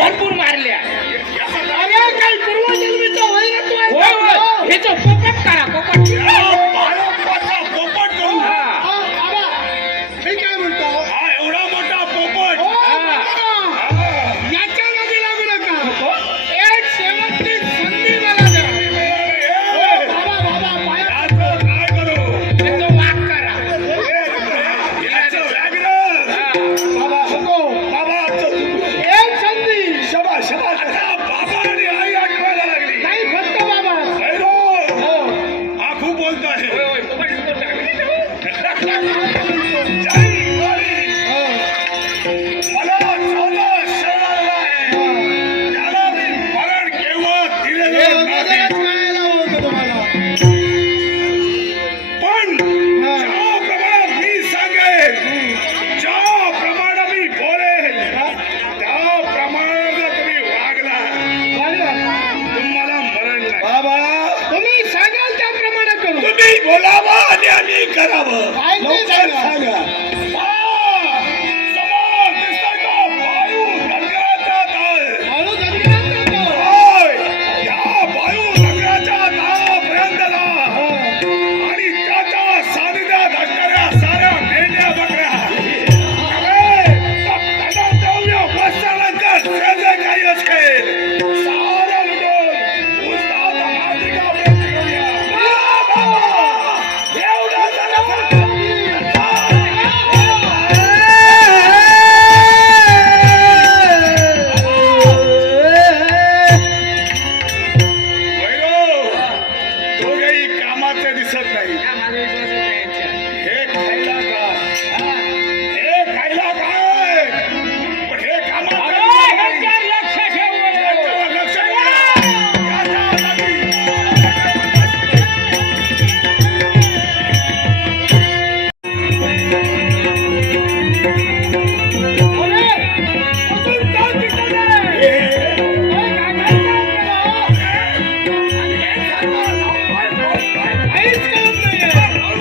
भरपूर मारल्या. अरे काही पूर्वजन्मीचा वैरत्व आहे. होय होय हे जो पोपट काढा पोपट. पोपट करू. बाबा मी काय म्हणतो हा एवढा मोठा पोपट. हो, बाबा, याच्या नादी लागू नका. एक शेवटची संधी मला द्या. हो, बाबा बाबा पाया याचं काय करू? त्याचं वाक करा. याचं व्याघ्र. बाबा नको. बाबा आमचं चुकलं. एक संधी. शबाश शबाश. आता बाबा आणि आई आठवायला लागली. नाही फक्त बाबा. भैरो, हो. हा खूप बोलतो आहे. होय होय पोपट पोपट टाकला. जय काळी. हो. मला चौदा शरण आहे. त्याला मी मरण केव्हा हे दिलेलं नाही. गजरात काय लावलं होतं तुम्हाला? पण ज्याप्रमाणे मी सांगेन, ज्याप्रमाणे मी बोलेन, त्याप्रमाणे जर तुम्ही वागला, तुम्हाला मरण नाही. बाबा तुम्ही सांगाल त्याप्रमाणे करू. तुम्ही बोलावं आणि आम्ही करावं. काय ते लवकर सांगा. समोर दिसतोय तो वायू नगराचा तळ. हळू धनगरात जातो. होय, या वायू नगराच्या तळापर्यंत जा. आणि त्याच्या सानिध्यात असणाऱ्या साऱ्या मेंढ्या बकऱ्या त्यांना द्रव्य वस्त्रालंकार जे काही असेल सारं लुटून उस्ताद मार्गिका व्यक्त करूया. बाबा, एवढं झालं. भैरो, दोघेही कामाचे दिसत नाही. हा, माझा विश्वास होता यांच्यावर. हे खायला काय? हे खायला काय? पण हे कामाचं अरे, दिसत नाही. ह्यांच्यावर लक्ष ठेव. याच्यावर लक्ष द्या. याच्या जागी. अरे, अजून काय दिसत नाही? काहीच कळत नाहीये.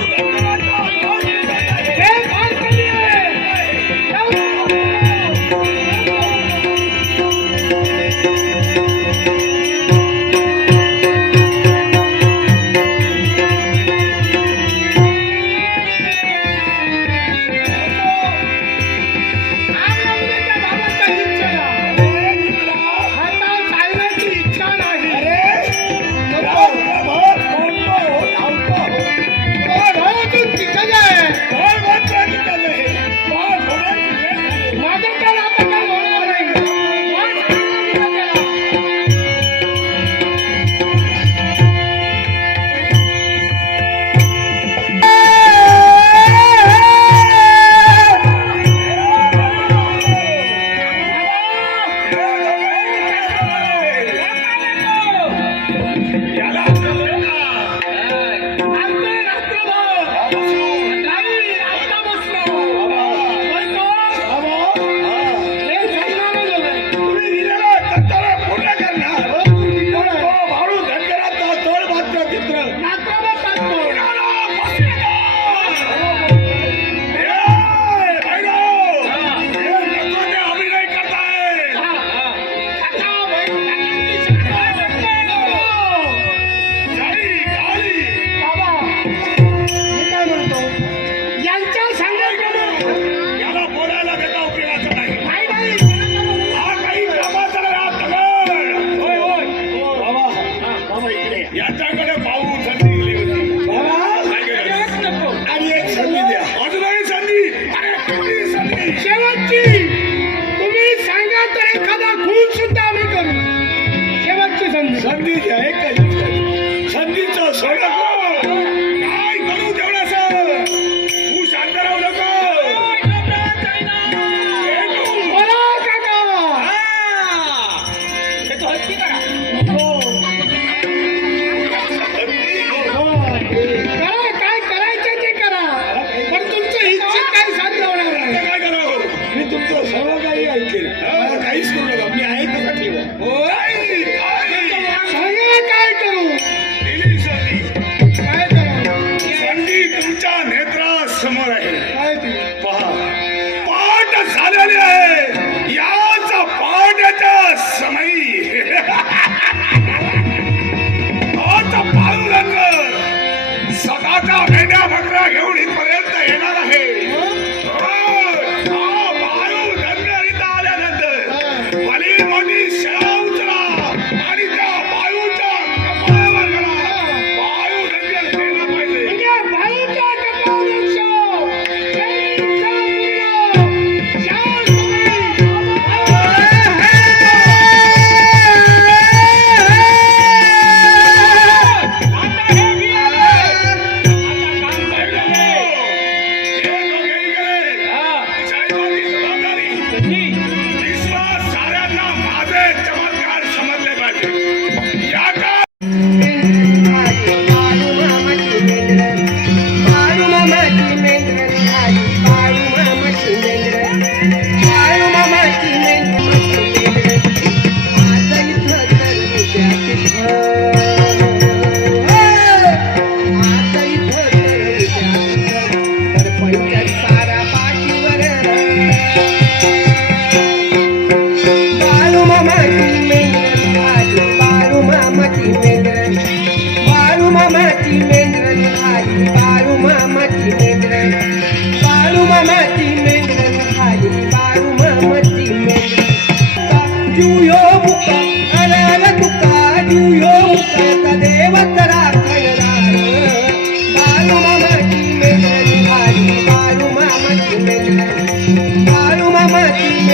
हे फार कमी आहे. आग लावू नका बाबांच्या इच्छेला. आता चालण्याची इच्छा नाही. नको. अजून तिथं आहे. माझं तर आता काय होणार नाही. वाट लागू नका त्याला. आमचे रात्रभर नाही आता बसलो. बोलतो. हे जन्माला झालंय. रात्रभर चालतो. अभिनय करताय. आता बैल टाकायची शक्यता नको. जय काळी. बाबा मी काय म्हणतो यांच्या सांगण्याप्रमाणे याला बोलायला देता उपयोगाचं नाही. नाही नाही. हा काही कामाचा नाही, हा दगड. होय होय. याच्याकडे पाहून संधी दिली होती. काय केलं? एक नको. आणि एक संधी द्या. अजूनही संधी. अरे किती संधी. शेवटची तुम्ही सांगा तर एखादा खून सुद्धा आम्ही करू. शेवटची संधी. संधी द्या. एक संधीचं सोडा. काय करू तेवढंसं. तू शांत राहू नको. बोला काका. त्याचं हत्ती करा. करा काय करायचं ते करा. पण तुमचं इच्छित काही साध्य होणार नाही. आता काय करावं? मी तुमचं सर्व काही ऐकेल. काहीच करू नका. मी आहे तसं ठेवा. सांगा काय करू. दिली संधी. काय करा. संधी तुमच्या नेत्रासमोर आहे. काय ती. पहा, पाठ झालेली आहे. याच पाठाच्या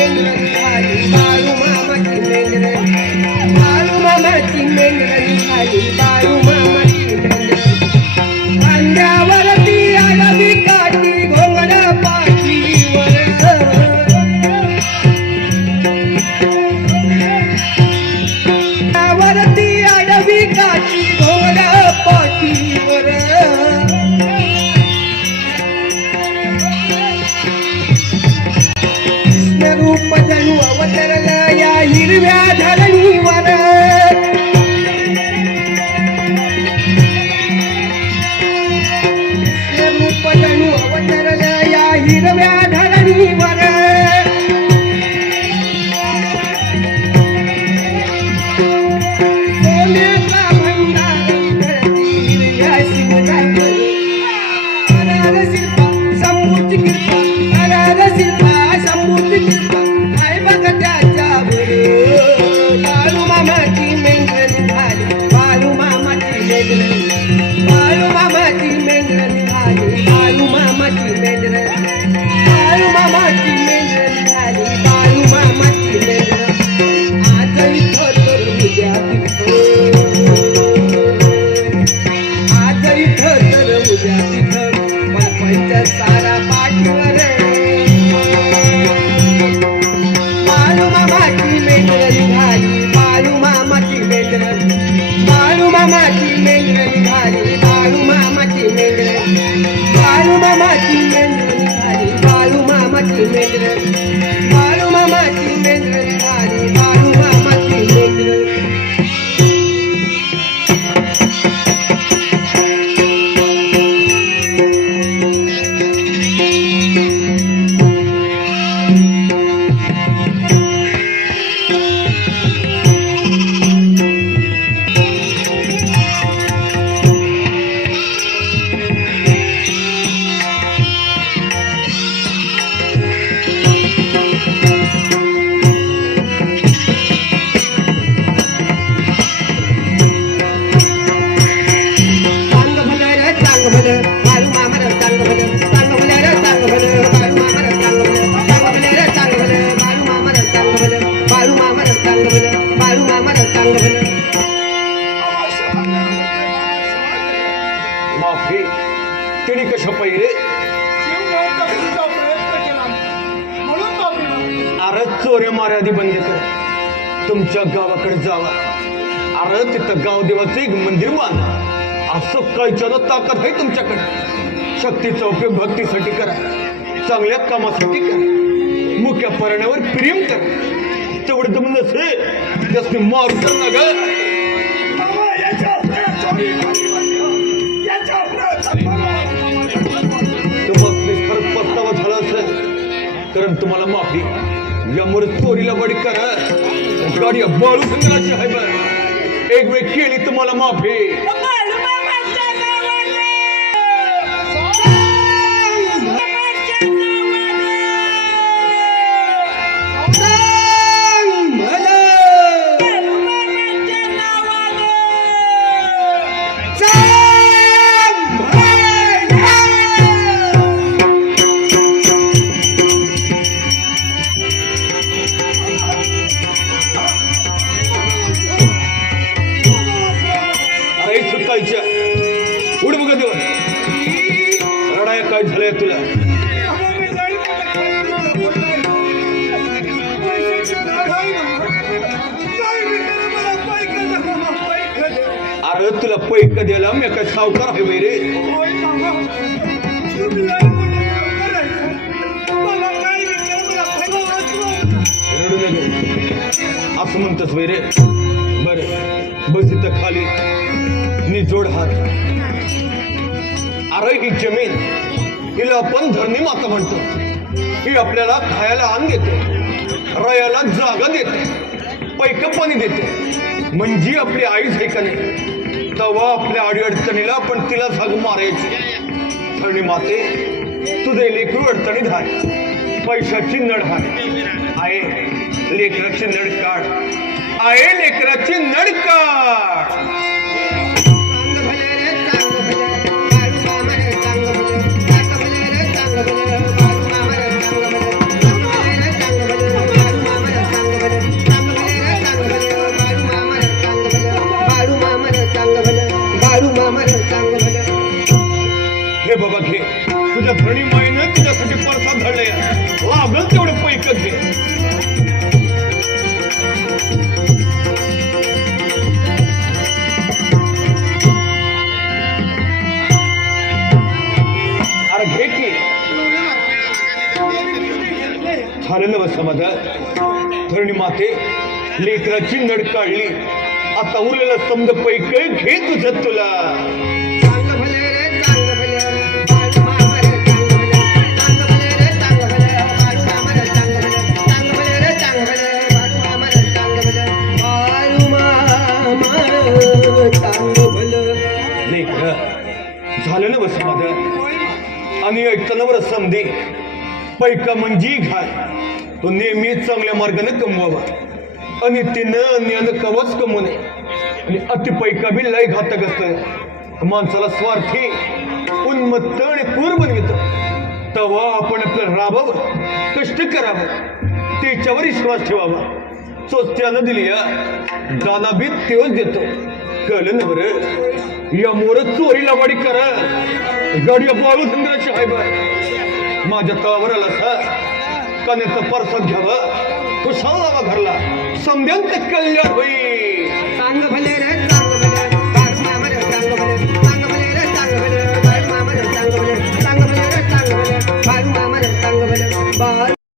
मेंढर निघाली बाळू मामाची मेंढर बाळू मामाची मेंढर निघाली बाळू मामाची मेंढर खांद्यावरती आडवी काठी घोंगड पाठीवर वरती आडवी काठी घोंगड पाठीवर रूप जणू अवतरलं या हिरव्या धरणीवर रूप जणू अवतरलं या हिरव्या धरणीवर सोन्याचा भंडार उधळती हिरव्या शिवरावर अनार शिल्पा संपूची कृपा अनार शिल्पा संपूची कृपा काय बघ त्याच्यावर बाळू मामाची मेंढर निघाली बाळू मामाची मेंढर बाळू मामाची मेंढर निघाली बाळू मामाची मेंढर बाळू मामाची मेंढर निघाली बाळू मामाची मेंढर आज इथं तर उद्या तिथं आज इथं तर उद्या तिथं पळपळच्या सारा पाठीवर बाळू मामाची मेंढर निघाली बाळू मामाची मेंढर बाळू मामाची मेंढर निघाली बाळू मामाची मेंढर बाळू मामाची मेंढर निघाली बाळू मामाची मेंढर बाळू मामाची मेंढर निघाली बाळू मामाची मेंढर चांग भलं रे चांग भलं बाळू मामाला चांग भलं चांग भलं रे चांग भलं बाळू मामाला चांग भलं चांग भलं रे चांग भलं बाळू मामाला चांग भलं बाळू मामाला चांग भलं बाळू मामाला चांग भलं माफी तिने कशा पहिले शिवभाऊ प्रयत्न केला म्हणून माफी मागतो. अरे चोऱ्या मार्यादी बंद कर तुमच्या गावाकडे जावा अरे तिथं गाव देवाचं एक मंदिर बांधा असं कायच्या ताकद आहे तुमच्याकडे शक्तीचा उपयोग भक्तीसाठी करा चांगल्या कामासाठी करा मुख्या पर्यावर प्रेम करा तेवढं दम नसे त्यासनी मारू तर ना ग तुम्हाला खरंच पस्तावा झाला असेल कारण तुम्हाला माफी यामुळे चोरीला बडी करा गाडी बाळू संघाची आहे बरं एक वेळ केली तुम्हाला माफी सुकायच्या उड बघा देवा रडाया काय झालंय तुला अरे तुला पैक द्यायला मी काय सावकार आहे वैरे रडू नये असं म्हणतस वैरे बर बस इथं खाली निजोड हात अरे ही जमीन हिला आपण धरणी माता म्हणतो ही आपल्याला खायला अन्न देते रयाला जागा देते पैक पाणी देते म्हणजे आपली आईच आहे का नाही तेव्हा आपल्या अडीअडचणीला आपण तिला झाग मारायची धरणी माते तुझे लेकरू अडचणीत आहे पैशाची नड आहे लेकराची नड काढ आहे लेकराची नड काढ चांग भले रे चांग भले बाळू मामाला चांग भले समाधान. धरणी माते लेकराची नड काढली. आता उरलेलं समज पैक घे तुझं तुला. चांग भले रे चांग भले बाळू मामा रे चांग भले चांग भले रे चांग भले बाळू मामा रे चांग भले चांग भले रे चांग भले बाळू मामा रे चांग भले बाळू मामा रे चांग भले. लेकरा झालं ना बस समाधान. आणि ऐकताना बरं समधी पैका म्हणजे घाल. तो नेहमी चांगल्या मार्गाने कमवावा आणि तिनं अन्यानं कवच कमवू नये. आणि अतिपैका बी लय घातक असतं. माणसाला स्वार्थी उन्मत्त आणि क्रूर बनवित. तेव्हा आपण आपलं राबावं कष्ट करावं त्याच्यावर विश्वास ठेवावा. चोचत्यानं दिली या दाना बी तेच देतो. कळलं ना बरं. या मोर चोरी लावाडी करा गाडी बाळू चंद्राची हाय बाय. माझ्या तवावर आला सा कान्याचं परसाद घ्यावं खुशाल लावा घरला समध्यांचं कल्याण होईल. चांग भले रे